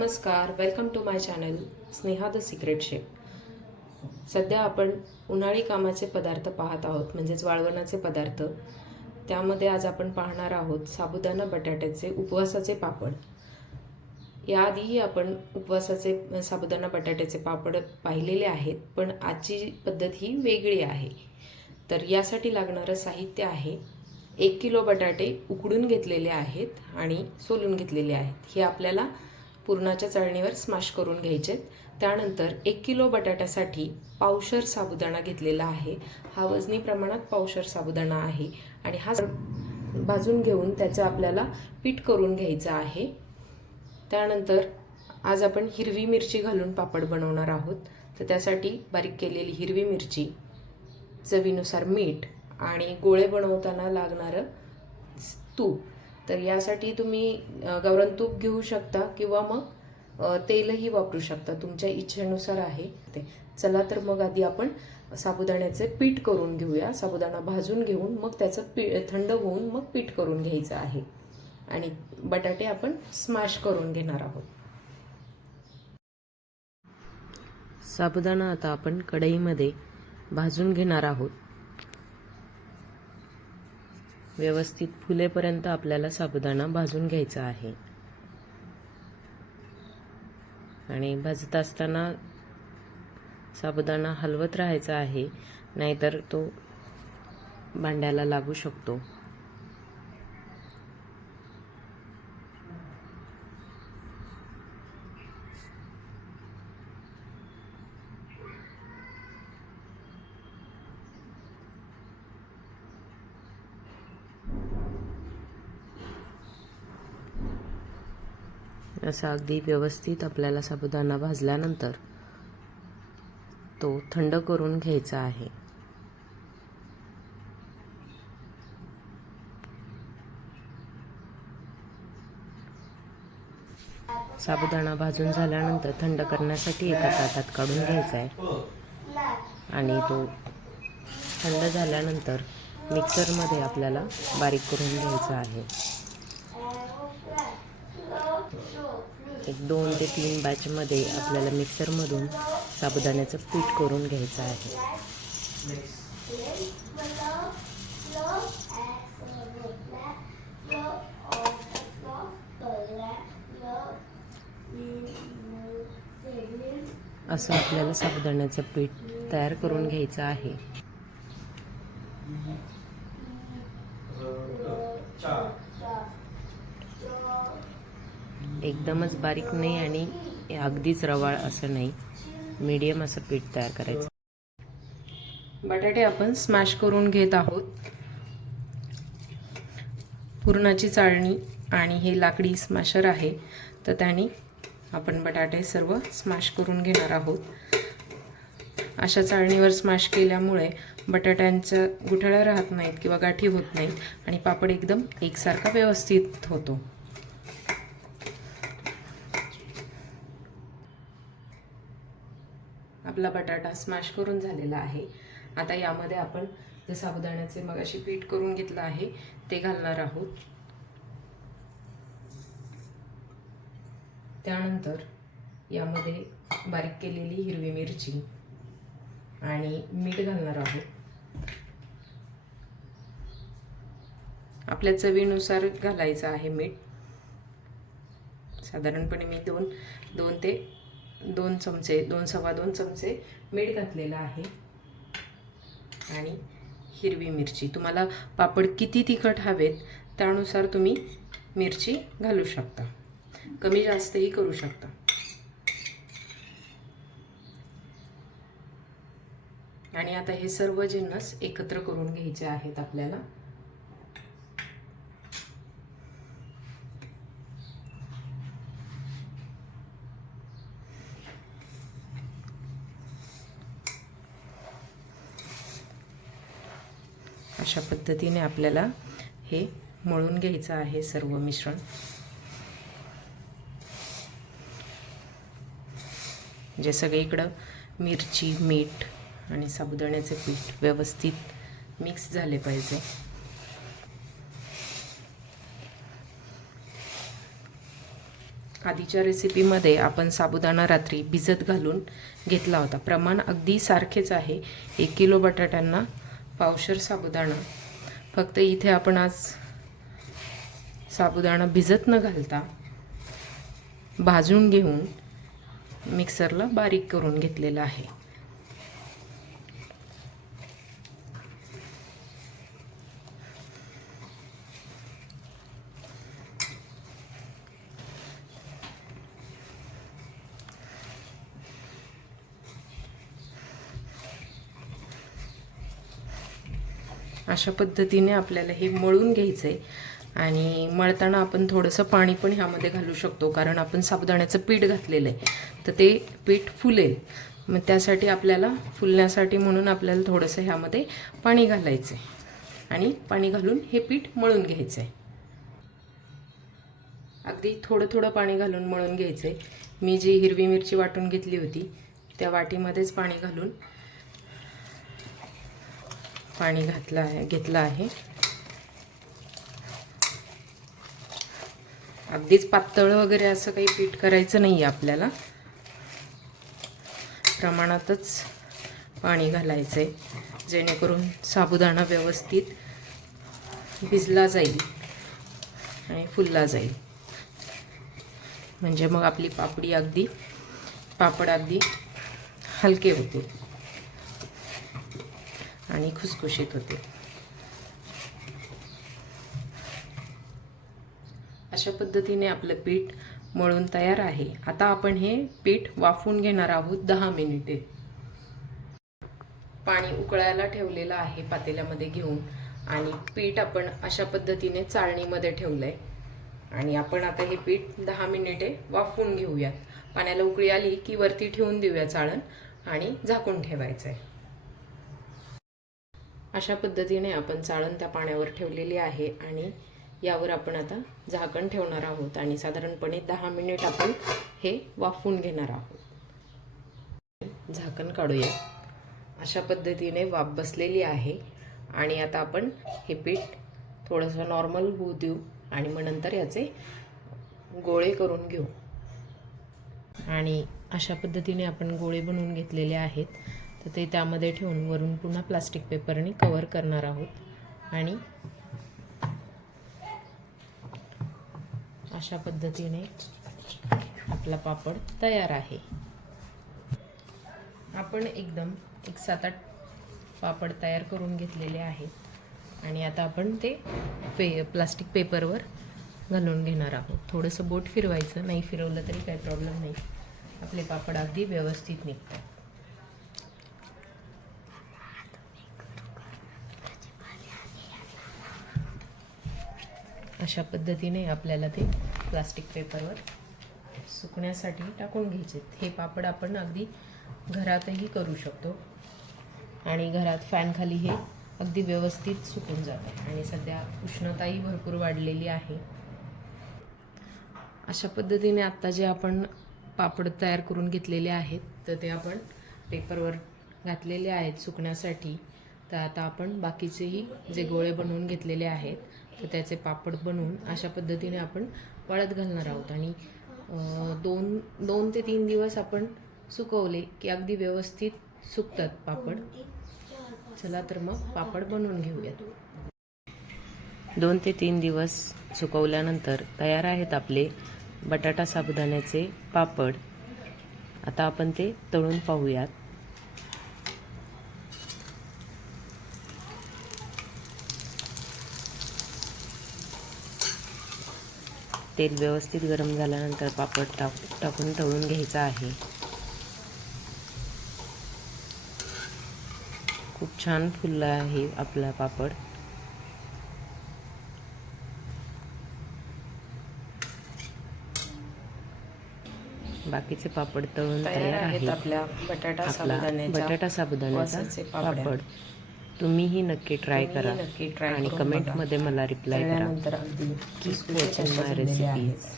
नमस्कार welcome to my channel Sneha the secret shape सध्या आपण उन्हाळी कामाचे पदार्थ पाहत आहोत म्हणजेच वाळवणाचे पदार्थ. त्यामध्ये आज आपण पाहणार आहोत साबुदाणा बटाट्याचे उपवासाचे पापड. याआधीही आपण उपवासाचे साबुदाणा बटाट्याचे पापड पाहिलेले आहेत पण आजची पद्धत ही वेगळी आहे. तर यासाठी लागणारं साहित्य आहे एक किलो बटाटे उकडून घेतलेले आहेत आणि सोलून घेतलेले आहेत. हे आपल्याला पुरणाच्या चाळणीवर स्मॅश करून घ्यायचे. त्यानंतर एक किलो बटाट्यासाठी पावशर साबुदाणा घेतलेला आहे. हा वजनी प्रमाणात पावशर साबुदाणा आहे आणि हा भाजून घेऊन त्याचं आपल्याला पीठ करून घ्यायचं आहे. त्यानंतर आज आपण हिरवी मिरची घालून पापड बनवणार आहोत. तर त्यासाठी बारीक केलेली हिरवी मिरची चवीनुसार मीठ आणि गोळे बनवताना लागणारं तूप तर यासाठी तुम्ही गवरण तूप घेऊ शकता किंवा मग तेलही वापरू शकता. तुमच्या इच्छेनुसार आहे ते. चला तर मग आधी आपण साबुदाण्याचे पीठ करून घेऊया. साबुदाणा भाजून घेऊन मग त्याचं पी थंड होऊन मग पीठ करून घ्यायचं आहे. आणि बटाटे आपण स्मॅश करून घेणार आहोत. साबुदाणा आता आपण कढईमध्ये भाजून घेणार आहोत. व्यवस्थित फुलेपर्यंत आपल्याला साबुदाणा भाजून घ्यायचा आहे. आणि भाजत असताना साबुदाणा हलवत राहायचा आहे नाहीतर तो भांड्याला लागू शकतो. असा अगदी व्यवस्थित आपल्याला साबुदाणा भाजल्यानंतर तो थंड करून घ्यायचा आहे. साबुदाणा भाजून झाल्यानंतर थंड करण्यासाठी एका ताटात काढून घ्यायचा आहे. आणि तो थंड झाल्यानंतर मिक्सरमध्ये आपल्याला बारीक करून घ्यायचा आहे. एक दोन ते तीन बॅचमध्ये आपल्याला मिक्सरमधून साबुदाण्याचं पीठ करून घ्यायचं आहे. असं आपल्याला साबुदाण्याचं पीठ तयार करून घ्यायचं आहे. एकदमच बारीक नाही आणि अगदीच रवाळ असं नाही. मीडियम असं पीठ तयार करायचं. बटाटे आपण स्मॅश करून घेत आहोत. पुरणाची चाळणी आणि हे लाकडी स्मॅशर आहे. तर त्याने आपण बटाटे सर्व स्मॅश करून घेणार आहोत. अशा चाळणीवर स्मॅश केल्यामुळे बटाट्यांच्या गुठळ्या राहत नाहीत किंवा गाठी होत नाहीत आणि पापड एकदम एकसारखा व्यवस्थित होतो. आपला बटाटा स्मॅश करून झालेला आहे. आता यामध्ये आपण जे साबुदाण्याचे मगाशी पीठ करून घेतलं आहे ते घालणार आहोत. त्यानंतर यामध्ये बारीक केलेली हिरवी मिरची आणि मीठ घालणार आहोत. आपल्या चवीनुसार घालायचं आहे मीठ. साधारणपणे मी दोन दोन ते दोन चमचे दोन सव्वा दोन चमचे मीठ घातलेलं आहे. आणि हिरवी मिरची. तुम्हाला पापड किती तिखट हवेत त्यानुसार तुम्ही मिरची घालू शकता. कमी जास्तही करू शकता. आणि आता हे सर्व जिन्नस एकत्र करून घ्यायचे आहेत आपल्याला. अशा पद्धतीने आपल्याला हे मळून घ्यायचं आहे सर्व मिश्रण. जे सगळीकडं मिरची मीठ आणि साबुदाण्याचे पीठ व्यवस्थित मिक्स झाले पाहिजे. आधीच्या रेसिपीमध्ये आपण साबुदाणा रात्री भिजत घालून घेतला होता. प्रमाण अगदी सारखेच आहे. एक किलो बटाट्यांना पावशर साबुदाणा. फक्त इथे आपण आज साबुदाणा भिजत न घालता भाजून घेऊन मिक्सरला बारीक करून घेतलेला आहे. अशा पद्धतीने आपल्याला हे मळून घ्यायचं आहे आणि मळताना आपण थोडंसं पाणी पण ह्यामध्ये घालू शकतो कारण आपण साबुदाण्याचं पीठ घातलेलं आहे. तर ते पीठ फुलेल. मग त्यासाठी आपल्याला फुलण्यासाठी म्हणून आपल्याला थोडंसं ह्यामध्ये पाणी घालायचं आहे आणि पाणी घालून हे पीठ मळून घ्यायचं आहे अगदी थोडं थोडं पाणी घालून मळून घ्यायचं आहे मी जी हिरवी मिरची वाटून घेतली होती त्या वाटीमध्येच पाणी घालून पाणी घातलं आहे घेतलं आहे. अगदीच पातळ वगैरे असं काही पीठ करायचं नाही आहे आपल्याला. प्रमाणातच पाणी घालायचं आहे जेणेकरून साबुदाणा व्यवस्थित भिजला जाईल आणि फुलला जाईल. म्हणजे मग आपली पापडी अगदी पापड अगदी हलके होते आणि खुसखुशीत होते. अशा पद्धतीने आपलं पीठ मळून तयार आहे. आता आपण हे पीठ वाफवून घेणार आहोत दहा मिनिटे. पाणी उकळायला ठेवलेलं आहे पातेल्यामध्ये घेऊन आणि पीठ आपण अशा पद्धतीने चाळणीमध्ये ठेवलंय. आणि आपण आता हे पीठ दहा मिनिटे वाफवून घेऊयात. पाण्याला उकळी आली की वरती ठेवून देऊया चाळण आणि झाकून ठेवायचं आहे अशा पद्धतीने आपण चाळण त्या पाण्यावर ठेवलेली आहे आणि यावर आपण आता झाकण ठेवणार आहोत आणि साधारणपणे दहा मिनिट आपण हे वाफवून घेणार आहोत. झाकण काढूया. अशा पद्धतीने वाफ बसलेली आहे आणि आता आपण हे पीठ थोडंसं नॉर्मल होऊ देऊ आणि मग नंतर याचे गोळे करून घेऊ. आणि अशा पद्धतीने आपण गोळे बनवून घेतलेले आहेत. तर ते त्यामध्ये ठेवून वरून पुन्हा प्लास्टिक पेपरने कवर करणार आहोत. आणि अशा पद्धतीने आपला पापड तयार आहे. आपण एकदम एक सात आठ पापड तयार करून घेतलेले आहेत. आणि आता आपण ते पे प्लास्टिक पेपरवर घालून घेणार आहोत. थोडंसं बोट फिरवायचं नाही फिरवलं तरी काही प्रॉब्लेम नाही. आपले पापड अगदी व्यवस्थित निघतात. अशा पद्धतीने आपल्याला ते प्लास्टिक पेपरवर सुकण्यासाठी टाकून घ्यायचे. हे पापड आपण अगदी घरातही करू शकतो. आणि घरात फॅनखाली हे अगदी व्यवस्थित सुकून जाते. आणि सध्या उष्णताही भरपूर वाढलेली आहे. अशा पद्धतीने आत्ता जे आपण पापड तयार करून घेतलेले आहेत तर ते आपण पेपरवर घातलेले आहेत सुकण्यासाठी. तर आता आपण बाकीचेही जे गोळे बनवून घेतलेले आहेत तर त्याचे पापड बनवून अशा पद्धतीने आपण वाळत घालणार आहोत. आणि दोन दोन ते तीन दिवस आपण सुकवले की अगदी व्यवस्थित सुकतात पापड. चला तर मग पापड बनवून घेऊयात. दोन ते तीन दिवस सुकवल्यानंतर तयार आहेत आपले बटाटा साबुदाण्याचे पापड. आता आपण ते तळून पाहूयात. तेल व्यवस्थित गरम झाल्यानंतर पापड टाक टाकून तळून घ्यायचा आहे. खूप छान फुलला आहे आपला पापड. बाकीचे पापड तळून तयार आहेत आपल्या बटाटा आपला साबुदाण्याच्या बटाटा साबुदाण्याचा. पापड. तुम्हीही नक्की ट्राय करा नक्की आणि करून कमेंट बघा. मध्ये मला रिप्लाय करा अगदी Keep खुसखुशीत watching अशा my झालेल्या आहेत.